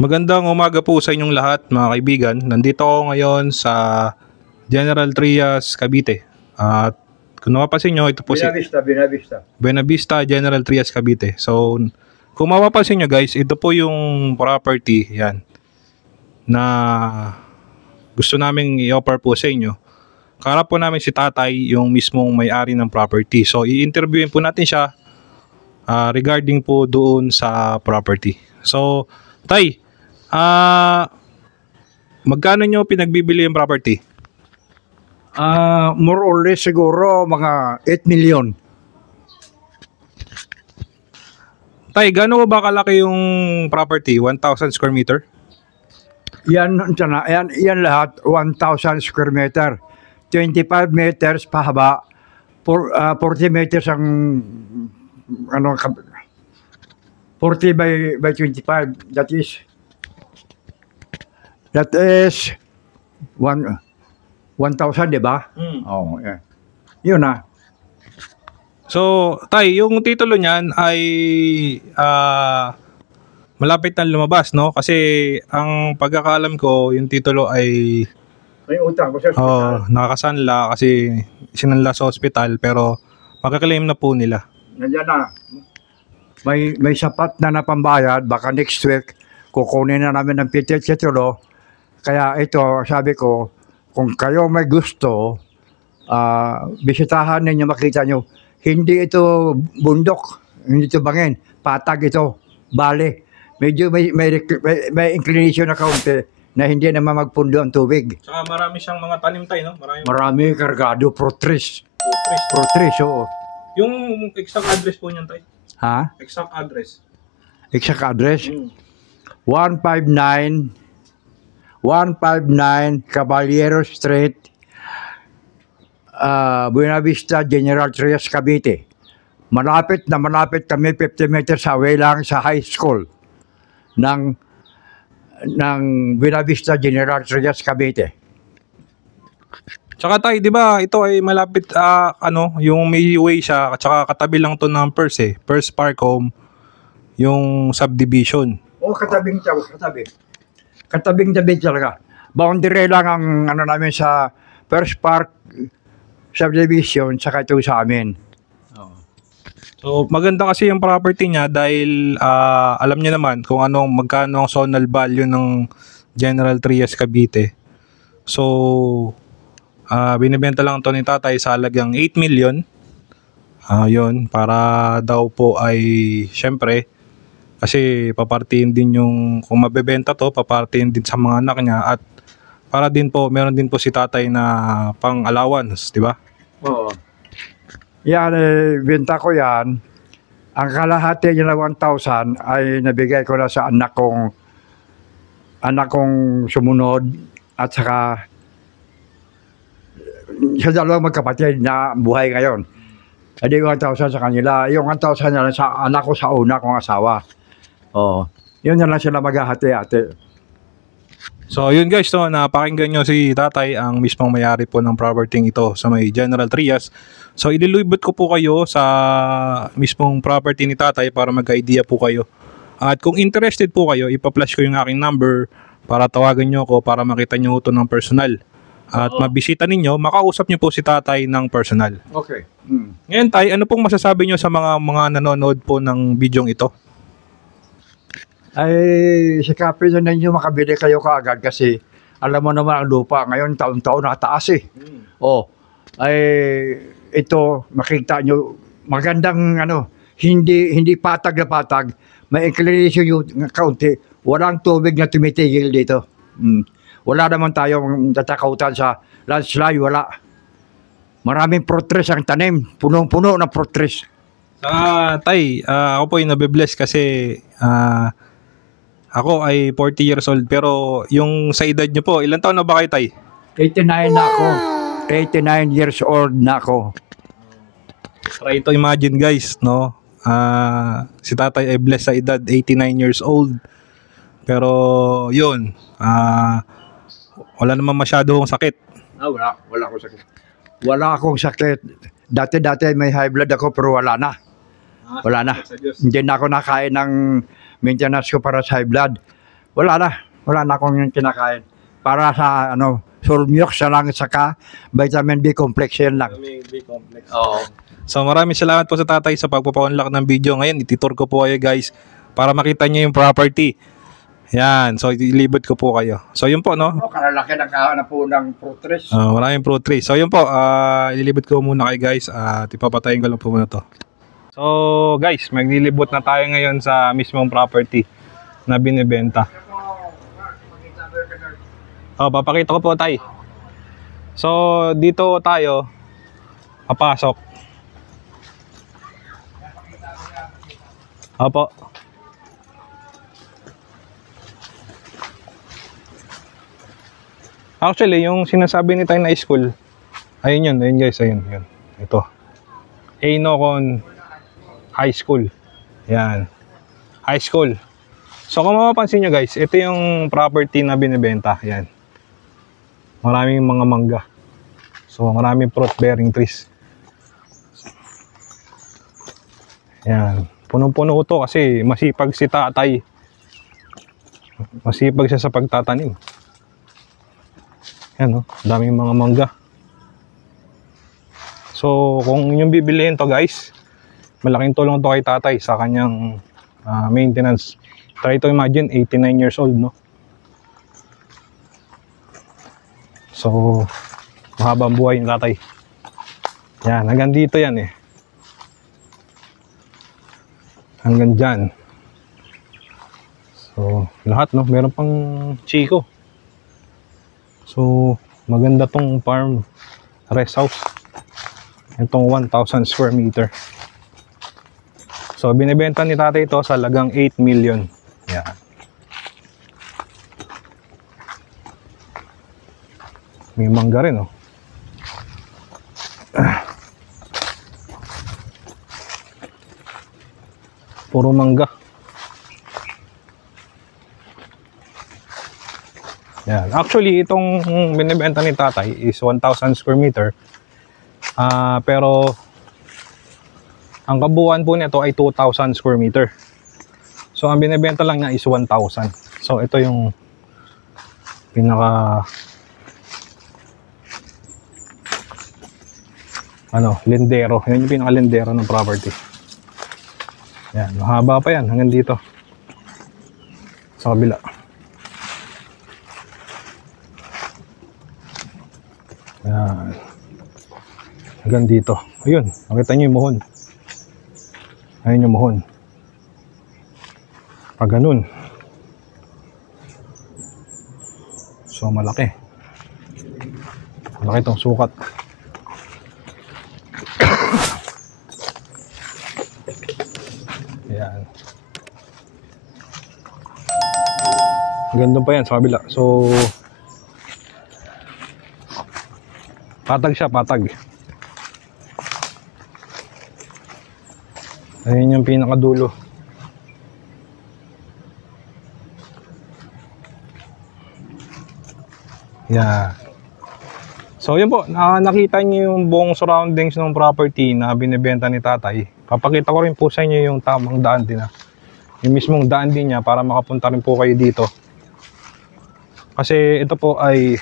Magandang umaga po sa inyong lahat mga kaibigan. Nandito ako ngayon sa General Trias, Cavite. At kung napapansin nyo, ito po Buena Vista General Trias, Cavite. So kung mapapansin nyo guys, ito po yung property yan na gusto naming i-offer po sa inyo. Kaharap po namin si tatay, yung mismong may-ari ng property. So i-interviewin po natin siya regarding po doon sa property. So tay, magkano nyo pinagbibili yung property? More or less siguro mga 8 million. Tay, gaano ba kalaki yung property? 1,000 square meter? Yan lahat 1,000 square meter. 25 meters pahaba, 40 meters ang 40 by 25. That is 1,000, di ba? Oh, yeah. Yun na. So, tay, yung titulo niyan ay malapit na lumabas, no? Kasi ang pagkakaalam ko, yung titulo ay May utang ko sa hospital. nakakasanla kasi sinanla sa hospital, pero makaklaim na po nila. Nandiyan na. May sapat na pambayad. Baka next week, kukunin na namin ng titulo. Kaya ito, sabi ko, kung kayo may gusto, bisitahan ninyo, makita nyo. Hindi ito bundok, hindi ito bangin. Patag ito, bale. Medyo may inclination na kaunti na hindi naman magpundo ang tubig. Saka marami siyang mga tanim tay, no? Marami kargado, protris, oo. Yung exact address po niyan tay? Ha? Exact address? Exact address? 159 Caballero Street, Buena Vista, General Trias, Cavite. Malapit kami, 50 meters away lang sa high school ng Buena Vista, General Trias, Cavite. Tsaka tay, di ba ito ay malapit yung may way siya, tsaka katabi lang to ng First Park Home, yung subdivision. Katabing talaga. Boundary lang ang namin sa First Park subdivision, saka ito sa amin. So maganda kasi yung property niya dahil alam niyo naman kung magkano ang zonal value ng General Trias, Cavite. So binibenta lang to ni tatay sa halagang 8 million. Yun, para daw po ay syempre kasi papartiin din yung, kung mabebenta to, papartiin din sa mga anak niya, at para din po, meron din po si tatay na pang allowance, di ba? Oo. Yan, benta ko yan. Ang kalahati niya na 1,000 ay nabigay ko na sa anak kong sumunod, at saka sa dalawang magkapatid na buhay ngayon. Hindi 1,000 sa kanila. Yung 1,000 na lang sa anak ko sa una kong asawa. Yun na lang sila maghahati-hati. So yun guys, napakinggan nyo si tatay, ang mismong may-ari po ng property ito sa may General Trias. So ililibot ko po kayo sa mismong property ni tatay para mag-idea po kayo. At kung interested po kayo, ipa-flash ko yung aking number para tawagan nyo ako para makita nyo ito ng personal. At mabisita ninyo, makausap nyo po si tatay ng personal. Okay. Ngayon tay, ano pong masasabi nyo sa mga nanonood po ng bidyong ito? Ay sikapin na ninyo makabili kayo kaagad kasi alam mo naman ang lupa ngayon taon-taon nakataas eh. Ay ito makita nyo magandang hindi patag na patag, may inclination yung kaunti, walang tubig na tumitigil dito. Wala naman tayong tatakautan sa landslide, wala. Maraming protres ang tanim, punong-puno ng protres. Tay, ako po yung nabibless kasi ako ay 40 years old, pero yung sa edad nyo po, ilan taon na ba kayo tay? 89 na ako. 89 years old na ako. Try to imagine guys, no? Si tatay ay blessed sa edad 89 years old. Pero yun, wala naman masyadong sakit. Wala akong sakit. Wala akong sakit. Dati may high blood ako pero wala na. Wala na. Hindi na ako nakain ng maintenance ko para sa high blood. Wala na akong kinakain. Para sa sulmyok sa lang saka vitamin B complex yan lang. Vitamin B complex. Oo. So maraming salamat po sa tatay sa pagpapa-unlock ng video. Ngayon, ititur ko po kayo guys para makita nyo yung property. Yan. So ilibot ko po kayo. So yun po, no? Kalalaki na po ng fruit trees. Maraming fruit trees. So yun po, ililibot ko muna kayo guys at ipapatayin ko lang po muna to. So guys, maglilibot na tayo ngayon sa mismong property na binibenta. Papakita ko po tayo. So dito tayo papasok. Opo. Actually, yung sinasabi ni tayo na school, ayun guys, ayun. Ito. Ainocon High School. Yan. High School. So kung mapapansin nyo guys, ito yung property na binibenta. Yan. Maraming mga mangga. So maraming fruit bearing trees. Yan. Punong-puno ito kasi masipag si tatay. Masipag siya sa pagtatanim. Yan, no? Daming mga mangga. So, kung yung bibilihin to guys, malaking tulong to kay tatay sa kanyang maintenance. Try to imagine, 89 years old, no? So, mahabang buhay yung tatay. Yan, hanggang dito yan eh. Hanggang dyan. So, lahat, no? Meron pang chiko. So, maganda tong farm rest house. Itong 1,000 square meter. So, binibenta ni tatay ito sa halagang 8 million. Yan. May mangga rin, oh. Puro mangga. Yan. Actually, itong binibenta ni tatay is 1,000 square meter. Pero ang kabuuan po nito ay 2,000 square meter. So ang binibenta lang niya is 1,000. So ito yung pinaka lindero. Yan yung pinaka lindero ng property. Yan, mahaba pa yan hanggang dito. Sa kabila. Yan. Hanggang dito. Ayun, makita nyo yung muhon. Ayun yung muhon. Pag ganun. So malaki. Malaki itong sukat. Yan. Ganda pa yan sa kabila. So patag siya, patag. Ayun yung pinakadulo. Yeah. So yun po, nakita niyo yung buong surroundings ng property na binibenta ni tatay. Papakita ko rin po sa inyo yung tamang daan din yung mismong daan din niya para makapunta rin po kayo dito. Kasi ito po ay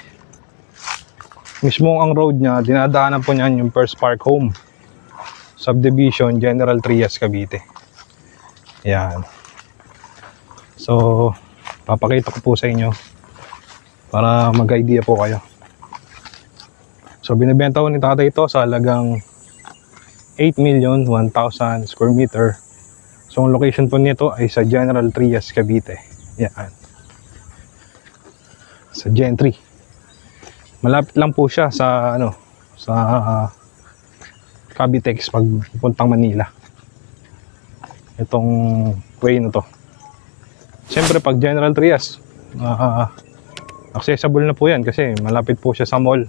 mismong ang road niya, dinadaanan po niyan yung First Park Home Subdivision, General Trias, Cavite. Yan. So papakita ko po sa inyo para mag-idea po kayo. So binibenta ko ni tatay ito sa halagang 8,001,000 square meter. So ang location po nito ay sa General Trias, Cavite. Yan. Sa Gen 3. Malapit lang po siya sa sa Cavitex pag pupuntang Manila. Itong way na to. Siyempre pag General Trias, accessible na po yan kasi malapit po siya sa mall.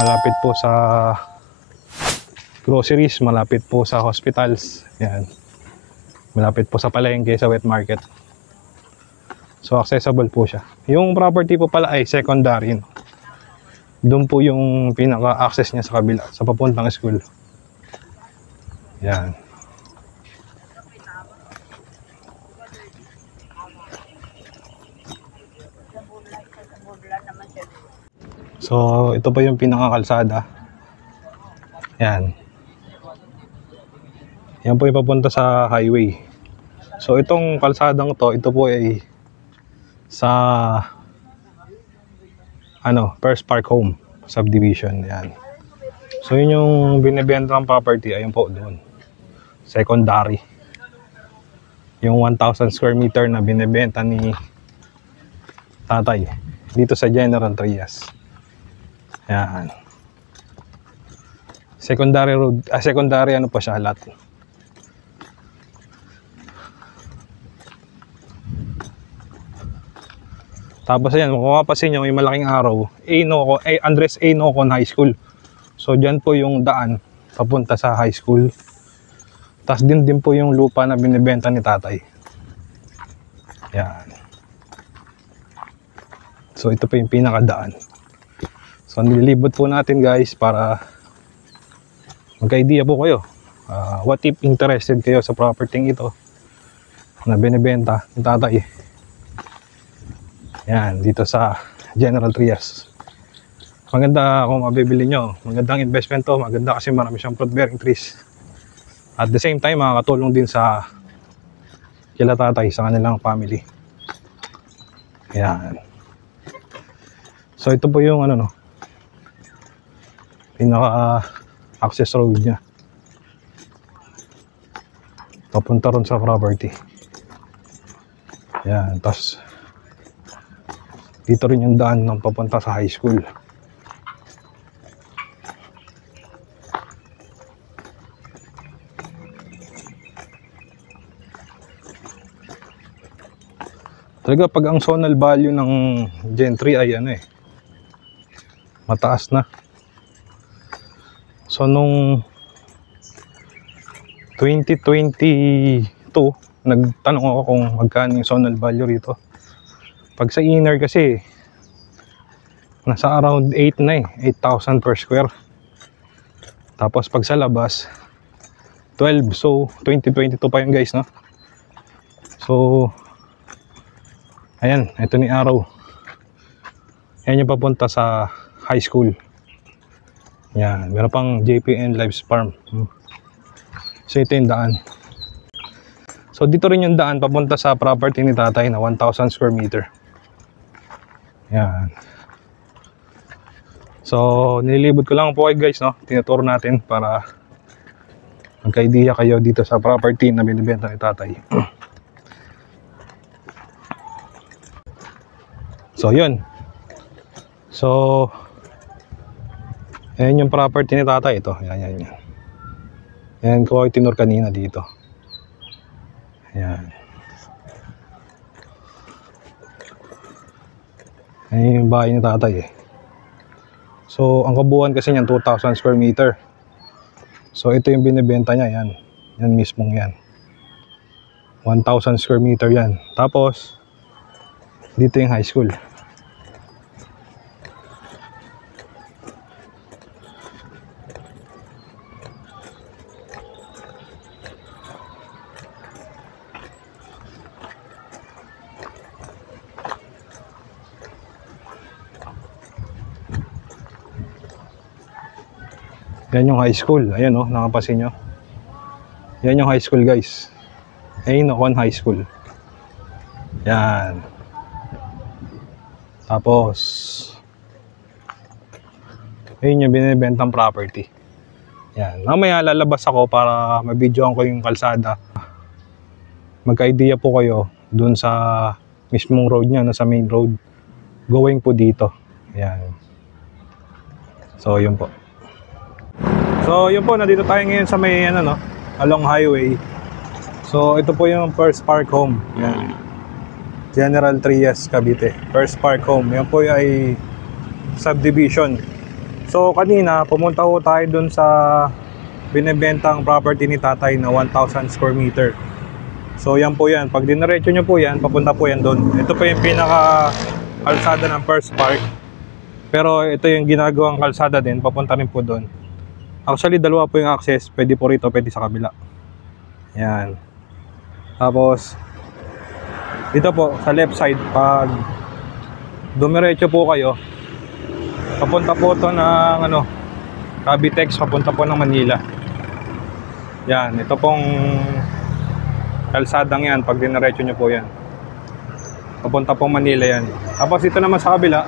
Malapit po sa groceries, malapit po sa hospitals. Yan. Malapit po sa palengke, sa wet market. So accessible po siya. Yung property po pala ay secondary. Doon po yung pinaka-access niya sa kabila, sa papuntang school. Yan. So, ito pa yung pinaka-kalsada. Yan. Yan po yung papunta sa highway. So, itong kalsadang to, ito po ay sa First Park Home subdivision. Yan. So, yun yung binibenta ng property, ayun po doon. Secondary. Yung 1,000 square meter na binibenta ni tatay dito sa General Trias. Yan. Secondary road, secondary ano pa siya lot. Tapos ayan, kung mapapansin nyo, yung malaking araw, Andres A. Nocon High School. So dyan po yung daan papunta sa high school. Tapos din po yung lupa na binibenta ni tatay. Yan. So ito po yung pinakadaan. So nililibot po natin guys para magka-idea po kayo. What if interested kayo sa property ito na binibenta ni tatay. Yan, dito sa General Trias. Maganda kung mabibili nyo. Magandang investment to. Maganda kasi marami siyang fruit bearing trees. At the same time, makakatulong din sa kila tatay, sa kanilang family. Yan. So ito po yung pinaka-access road niya. Papunta ron sa property. Yan. Tapos dito rin yung daan ng papunta sa high school. Talaga pag ang zonal value ng Gen 3 ay mataas na. So nung 2022, nagtanong ako kung magkano yung zonal value rito. Pag sa inner kasi, nasa around 8 na 8,000 per square. Tapos pag sa labas, 12. So, 2022 pa yun guys, no? So, ayan, ito ni araw. Ayan yung papunta sa high school. Yan, meron pang JPN Lives Farm. So, ito yung daan. So, dito rin yung daan papunta sa property ni tatay na 1,000 square meter. Yan. So, nililibot ko lang po kayo guys, no? Tinuturo natin para magka-idea kayo dito sa property na binibenta ni tatay. So, yun. So, ayan yung property ni tatay. Ito, yan. Ayan ko ay tinur kanina dito. Ayan. Ayan yung bahay ni tatay So, ang kabuuan kasi niyan 2,000 square meter. So, ito yung binibenta niya. Yan. Yan mismong yan. 1,000 square meter yan. Tapos, dito yung high school. Yan yung high school. Ayan nakapasin nyo. Yan yung high school guys. A. Nocon High School. Yan. Tapos, yun yung binibentang property. Yan. Mamaya lalabas ako para mabidyoan ko yung kalsada. Magka-idea po kayo dun sa mismong road niya, sa main road. Going po dito. Yan. So, yun po. So, yun po, nandito tayo ngayon sa may along highway. So, ito po yung First Park Home. Yan. General Trias, Cavite. First Park Home. Yan po ay subdivision. So, kanina, pumunta po tayo dun sa binibentang property ni tatay na 1,000 square meter. So, yan po yan. Pag dinaretso nyo po yan, papunta po yan dun. Ito po yung pinaka-alsada ng First Park. Pero ito yung ginagawang kalsada din, papunta rin po doon. Actually, dalawa po yung access. Pwede po rito, pwede sa kabila. Yan. Tapos, dito po, sa left side, pag dumiretso po kayo, papunta po to ng Cavitex, papunta po ng Manila. Yan, ito pong kalsadang yan, pag diniretso nyo po yan. Papunta pong Manila yan. Tapos ito naman sa kabila,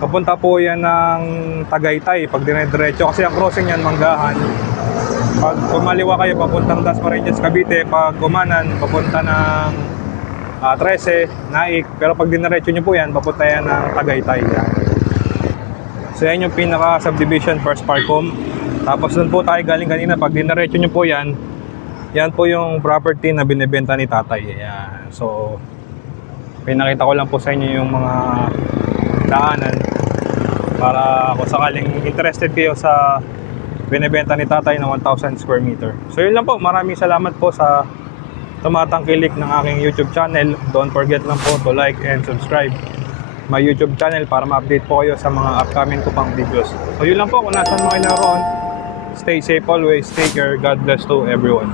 papunta po yan ng Tagaytay, pag diniretso. Kasi ang crossing yan, Manggahan. Pag kumaliwa kayo, papuntang Dasmariñas, Cavite. Pag kumanan, papunta ng 13, Naik. Pero pag diniretso nyo po yan, papunta yan ng Tagaytay. Yan. So yan yung pinaka-subdivision, First Parcom. Tapos doon po tayo galing kanina. Pag diniretso nyo po yan, yan po yung property na binibenta ni tatay. Yan. So, pinakita ko lang po sa inyo yung mga daanan para kung sakaling interested kayo sa binibenta ni tatay na 1,000 square meter. So yun lang po. Maraming salamat po sa tumatangkilik ng aking YouTube channel. Don't forget lang po to like and subscribe my YouTube channel para ma-update po kayo sa mga upcoming ko pang videos. So yun lang po. Kung nasan mo kayo naroon, stay safe always. Take care. God bless to everyone.